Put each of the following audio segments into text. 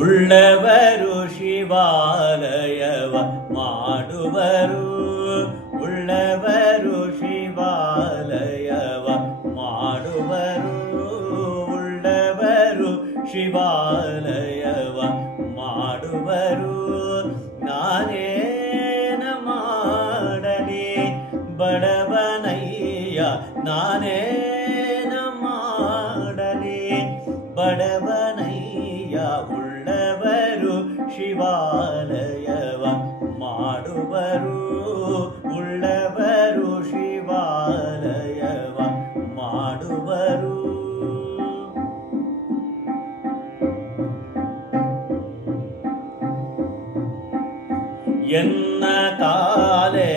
ഉള്ളവരു ശിവാലയവ മാടുവരു உள்ளவரு சிவாலயவம் மாடுவரு உள்ளவரு சிவாலயவம் மாடுவரு நானேன மாடலே படவனையா நானேன மாடலே படவனையா உள்ளவரு சிவாலயவம் மாடுவரு എന്ന കാലേ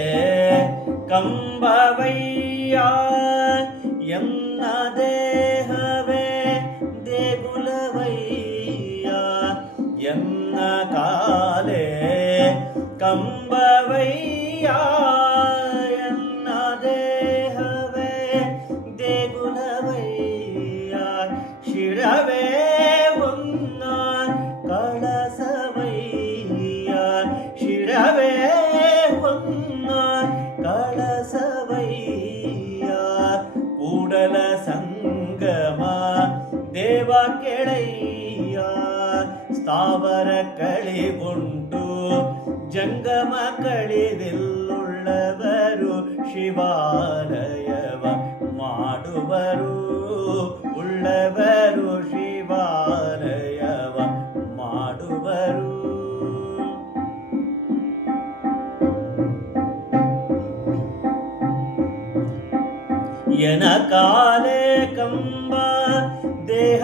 കമ്പവയ്യ എന്ന ദേഹവേ ദേകുലവയ്യ എന്ന കാലേ കമ്പവയ്യാ ತಾವರ ಕಳಿ ಉಂಟು ಜಂಗಮ ಕಳಿದಿಲ್ಲುಳ್ಳವರು ಶಿವಾಲಯವ ಮಾಡುವರು ಉಳ್ಳವರು ಶಿವಾಲಯವ ಮಾಡುವರು ಕಾಲೇ ಕಂಬ ದೇಹ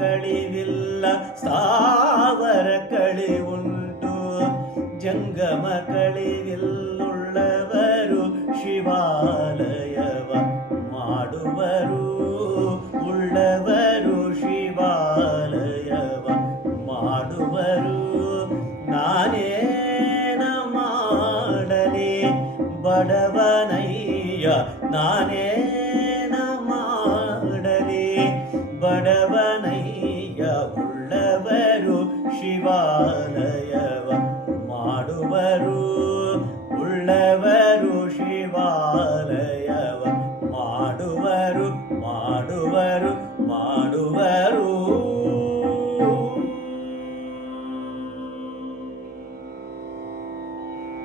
ಕಳಿವಿಲ್ಲ ಸಾವರ ಕಳಿ ಉಂಟು ಜಂಗಮ ಕಳಿವಿಲ್ಲುಳ್ಳವರು ಶಿವಾಲಯವ ಮಾಡುವರು ಉಳ್ಳವರು ಶಿವಾಲಯವ ಮಾಡುವರು ನಾನೇ ಮಾಡಲಿ ಬಡವನಯ್ಯ ನಾನೇ ಉಳ್ಳವರು ಶಿವಾಲಯವ ಮಾಡುವರು ಉಳ್ಳವರು ಶಿವಾಲಯವ ಮಾಡುವರು ಮಾಡುವರು ಮಾಡುವರು